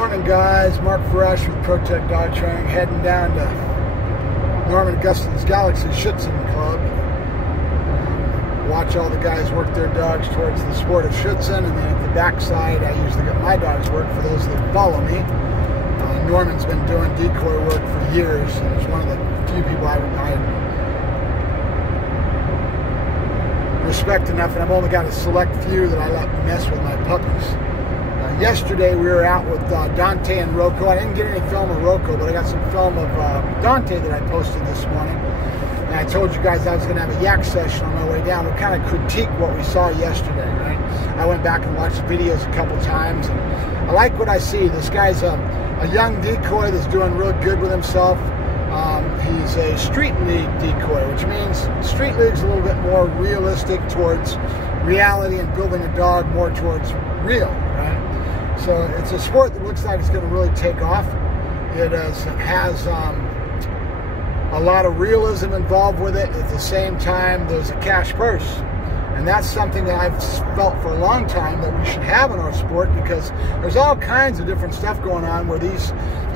Morning guys, Mark Ferrasci with Protect Dog Training, heading down to Norman Augustin's Galaxy Schutzen Club. Watch all the guys work their dogs towards the sport of Schutzen, and then at the backside I usually get my dogs work for those that follow me. Norman's been doing decoy work for years, and he's one of the few people I respect enough, and I've only got a select few that I let mess with my puppies. Yesterday we were out with Dante and Rocco. I didn't get any film of Rocco, but I got some film of Dante that I posted this morning. And I told you guys I was going to have a Yack session on my way down. We kind of critique what we saw yesterday, right? I went back and watched the videos a couple times, and I like what I see. This guy's a young decoy that's doing real good with himself. He's a street league decoy, which means street league's a little bit more realistic towards reality and building a dog more towards real, right? So it's a sport that looks like it's going to really take off. It has a lot of realism involved with it. At the same time, there's a cash purse. And that's something that I've felt for a long time that we should have in our sport, because there's all kinds of different stuff going on where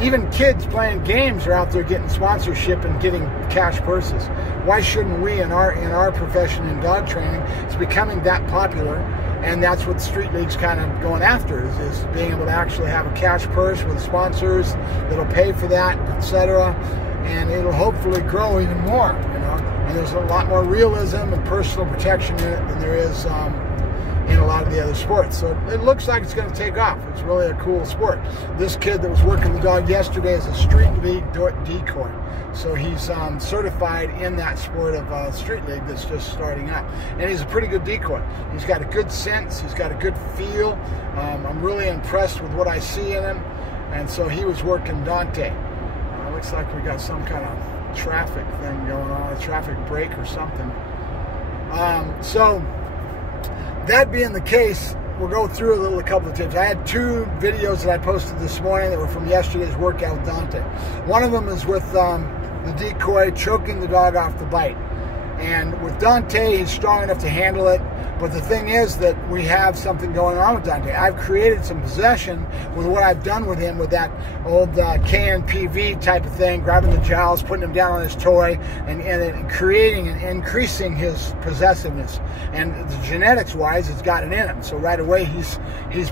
even kids playing games are out there getting sponsorship and getting cash purses. Why shouldn't we in our profession in dog training? It's becoming that popular, and that's what Street League's kind of going after, is being able to actually have a cash purse with sponsors that'll pay for that, etc. And it'll hopefully grow even more, you know. And there's a lot more realism and personal protection in it than there is in a lot of the other sports. So it looks like it's going to take off. It's really a cool sport. This kid that was working the dog yesterday is a Street League decoy. So he's certified in that sport of Street League that's just starting up. And he's a pretty good decoy. He's got a good sense. He's got a good feel. I'm really impressed with what I see in him. And so he was working Dante. Looks like we got some kind of traffic thing going on, a traffic break or something. So that being the case, we'll go through a couple of tips. I had two videos that I posted this morning that were from yesterday's workout with Dante. One of them is with the decoy choking the dog off the bite. And with Dante, he's strong enough to handle it. But the thing is that we have something going on with Dante. I've created some possession with what I've done with him with that old KNPV type of thing, grabbing the jowls, putting him down on his toy, and creating and increasing his possessiveness. And the genetics-wise, it's got it in him. So right away, he's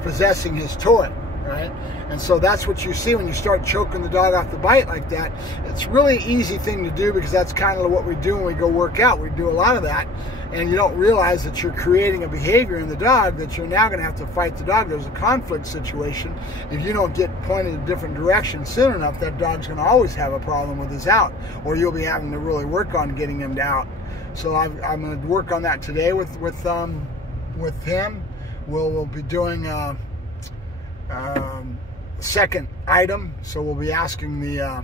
possessing his toy. Right? And so that's what you see when you start choking the dog off the bite like that. It's really an easy thing to do, because that's kind of what we do when we go work out. We do a lot of that, and you don't realize that you're creating a behavior in the dog that you're now going to have to fight the dog. There's a conflict situation. If you don't get pointed in a different direction soon enough, that dog's going to always have a problem with his out, or you'll be having to really work on getting him to out. So I'm going to work on that today with him. We'll be doing second item, so we'll be asking the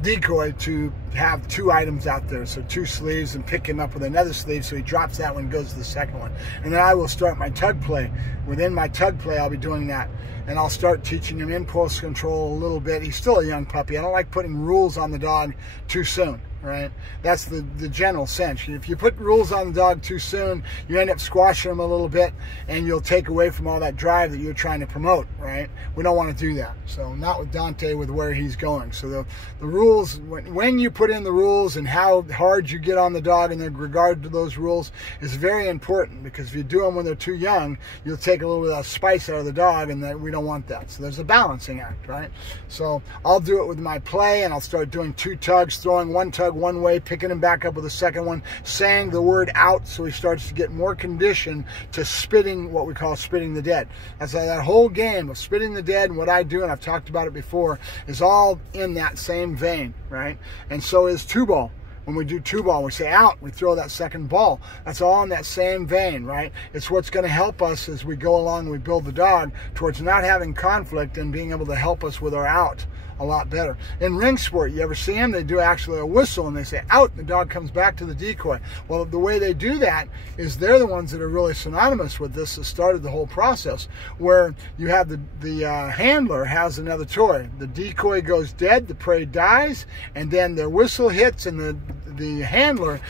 decoy to have two items out there, so two sleeves, and pick him up with another sleeve so he drops that one and goes to the second one. And then I will start my tug play. Within my tug play, I'll be doing that, and I'll start teaching him impulse control a little bit. He's still a young puppy. I don't like putting rules on the dog too soon. Right? That's the general sense. If you put rules on the dog too soon, you end up squashing him a little bit, and you'll take away from all that drive that you're trying to promote, right? We don't want to do that. So not with Dante, with where he's going. So the rules, when you put in the rules and how hard you get on the dog in regard to those rules is very important, because if you do them when they're too young, you'll take a little bit of spice out of the dog, and we don't want that. So there's a balancing act, right? So I'll do it with my play, and I'll start doing two tugs, throwing one tug one way, picking him back up with a second one, saying the word out, so he starts to get more conditioned to spitting, what we call spitting the dead. That's that whole game of spitting the dead, and what I do, and I've talked about it before, is all in that same vein, right? And so is two ball. When we do two ball, we say out, we throw that second ball. That's all in that same vein, right? It's what's going to help us as we go along and we build the dog towards not having conflict and being able to help us with our out a lot better. In ring sport, you ever see them? They do actually a whistle, and they say out, and the dog comes back to the decoy. Well, the way they do that is they're the ones that are really synonymous with this, that started the whole process, where you have the handler has another toy. The decoy goes dead, the prey dies, and then their whistle hits, and the handler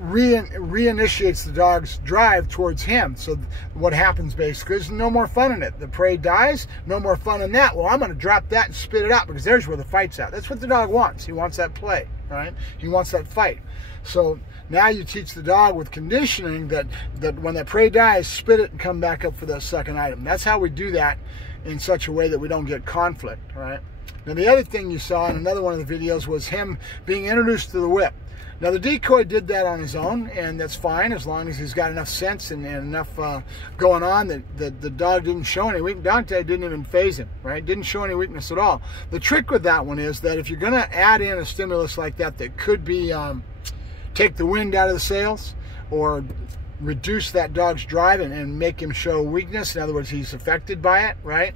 reinitiates the dog's drive towards him. So what happens basically is no more fun in it. The prey dies, no more fun in that. Well, I'm going to drop that and spit it out because there's where the fight's at. That's what the dog wants. He wants that play, right? He wants that fight. So now you teach the dog with conditioning that when that prey dies, spit it and come back up for that second item. That's how we do that in such a way that we don't get conflict, right? Now the other thing you saw in another one of the videos was him being introduced to the whip. Now the decoy did that on his own, and that's fine as long as he's got enough sense and enough going on that the dog didn't show any weakness. Dante didn't even phase him, right? Didn't show any weakness at all. The trick with that one is that if you're going to add in a stimulus like that could be take the wind out of the sails or reduce that dog's drive and make him show weakness, in other words, he's affected by it, right?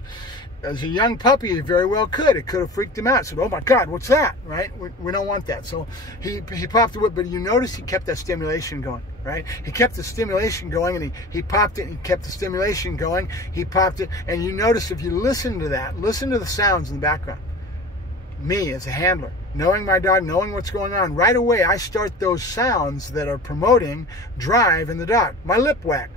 As a young puppy, he very well could. It could have freaked him out. Said, oh my God, what's that, right? We don't want that. So he popped the whip, but you notice he kept that stimulation going, right? He kept the stimulation going, and he popped it, and he kept the stimulation going. He popped it, and you notice if you listen to that, listen to the sounds in the background. Me as a handler, knowing my dog, knowing what's going on, right away I start those sounds that are promoting drive in the dog. My lip wag.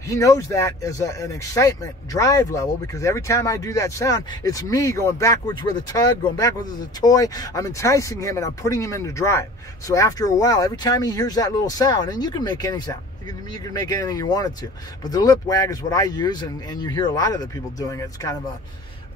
He knows that as an excitement drive level, because every time I do that sound, it's me going backwards with a tug, going backwards with a toy. I'm enticing him and I'm putting him into drive. So after a while, every time he hears that little sound, and you can make any sound. You can make anything you wanted to. But the lip wag is what I use, and you hear a lot of the people doing it. It's kind of a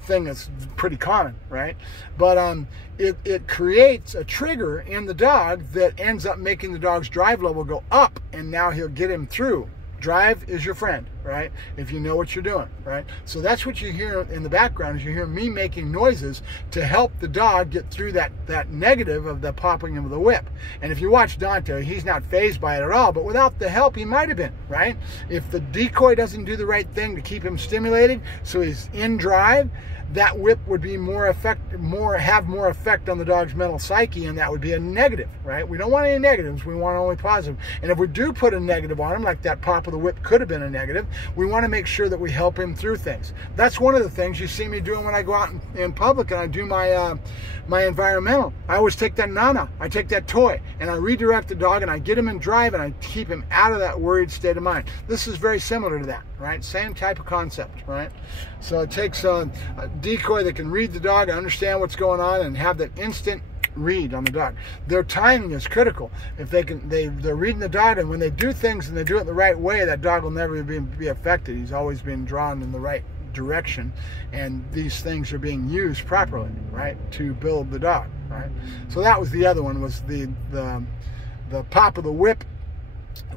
thing that's pretty common, right? But it creates a trigger in the dog that ends up making the dog's drive level go up, and now he'll get him through. Drive is your friend, right? If you know what you're doing, right? So that's what you hear in the background, is you hear me making noises to help the dog get through that negative of the popping of the whip. And if you watch Dante, he's not fazed by it at all, but without the help, he might have been, right? If the decoy doesn't do the right thing to keep him stimulated, so he's in drive, that whip would be have more effect on the dog's mental psyche, and that would be a negative, right? We don't want any negatives, we want only positive. And if we do put a negative on him, like that pop of the whip could have been a negative, we want to make sure that we help him through things. That's one of the things you see me doing when I go out in public and I do my my environmental. I always take that nana, I take that toy, and I redirect the dog, and I get him in drive, and I keep him out of that worried state of mind. This is very similar to that, right? Same type of concept, right? So it takes a decoy that can read the dog and understand what's going on and have that instant read on the dog. Their timing is critical. If they're reading the dog, and when they do things and they do it the right way, that dog will never be affected. He's always being drawn in the right direction, and these things are being used properly, right, to build the dog, right? So that was the other one, was the pop of the whip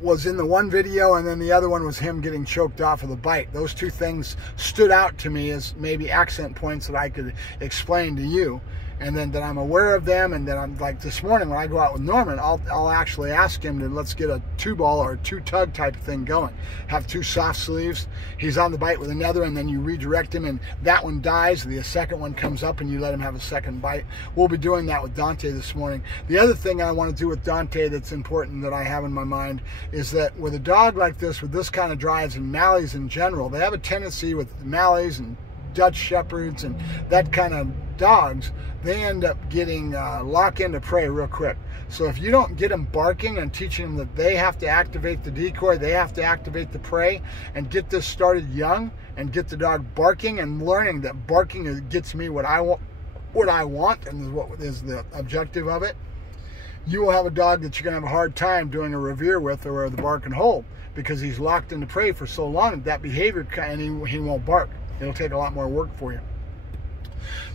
was in the one video, and then the other one was him getting choked off of the bite. Those two things stood out to me as maybe accent points that I could explain to you, and then that I'm aware of them, and then I'm like this morning when I go out with Norman, I'll actually ask him to let's get a 2-ball or a 2-tug type of thing going. Have 2 soft sleeves. He's on the bite with another, and then you redirect him, and that one dies. The second one comes up, and you let him have a second bite. We'll be doing that with Dante this morning. The other thing I want to do with Dante that's important that I have in my mind is that with a dog like this, with this kind of drives, and Malleys in general, they have a tendency with Malleys and Dutch Shepherds and that kind of dogs, they end up getting locked into prey real quick. So if you don't get them barking and teaching them that they have to activate the decoy, they have to activate the prey, and get this started young, and get the dog barking and learning that barking gets me what I want, and what is the objective of it, you will have a dog that you're going to have a hard time doing a revere with, or the bark and hold, because he's locked into prey for so long that behavior, and he won't bark. It'll take a lot more work for you.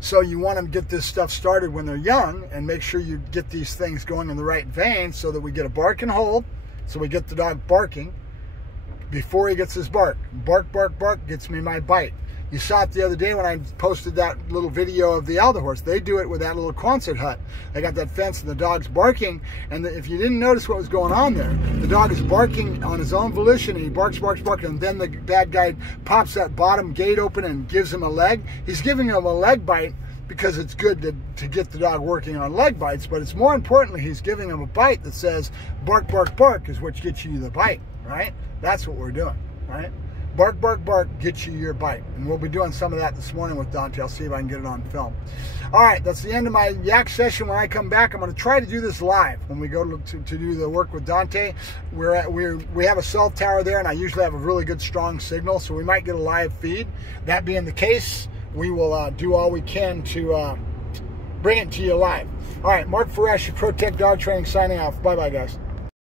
So you want to get this stuff started when they're young, and make sure you get these things going in the right vein, so that we get a bark and hold, so we get the dog barking before he gets his bark. Bark, bark, bark gets me my bite. You saw it the other day when I posted that little video of the Alder horse. They do it with that little Quonset hut. They got that fence, and the dog's barking, and if you didn't notice what was going on there, the dog is barking on his own volition, and he barks, barks, barks, and then the bad guy pops that bottom gate open and gives him a leg. He's giving him a leg bite because it's good to get the dog working on leg bites, but it's more importantly, he's giving him a bite that says, bark, bark, bark is what gets you the bite, right? That's what we're doing, right? bark, bark, bark, get you your bite. And we'll be doing some of that this morning with Dante. I'll see if I can get it on film. All right, that's the end of my Yack session. When I come back, I'm going to try to do this live when we go to do the work with Dante. We have a cell tower there, and I usually have a really good strong signal, so we might get a live feed. That being the case, we will do all we can to bring it to you live. All right, Mark Ferrasci, Pro Tech Dog Training, signing off. Bye-bye, guys.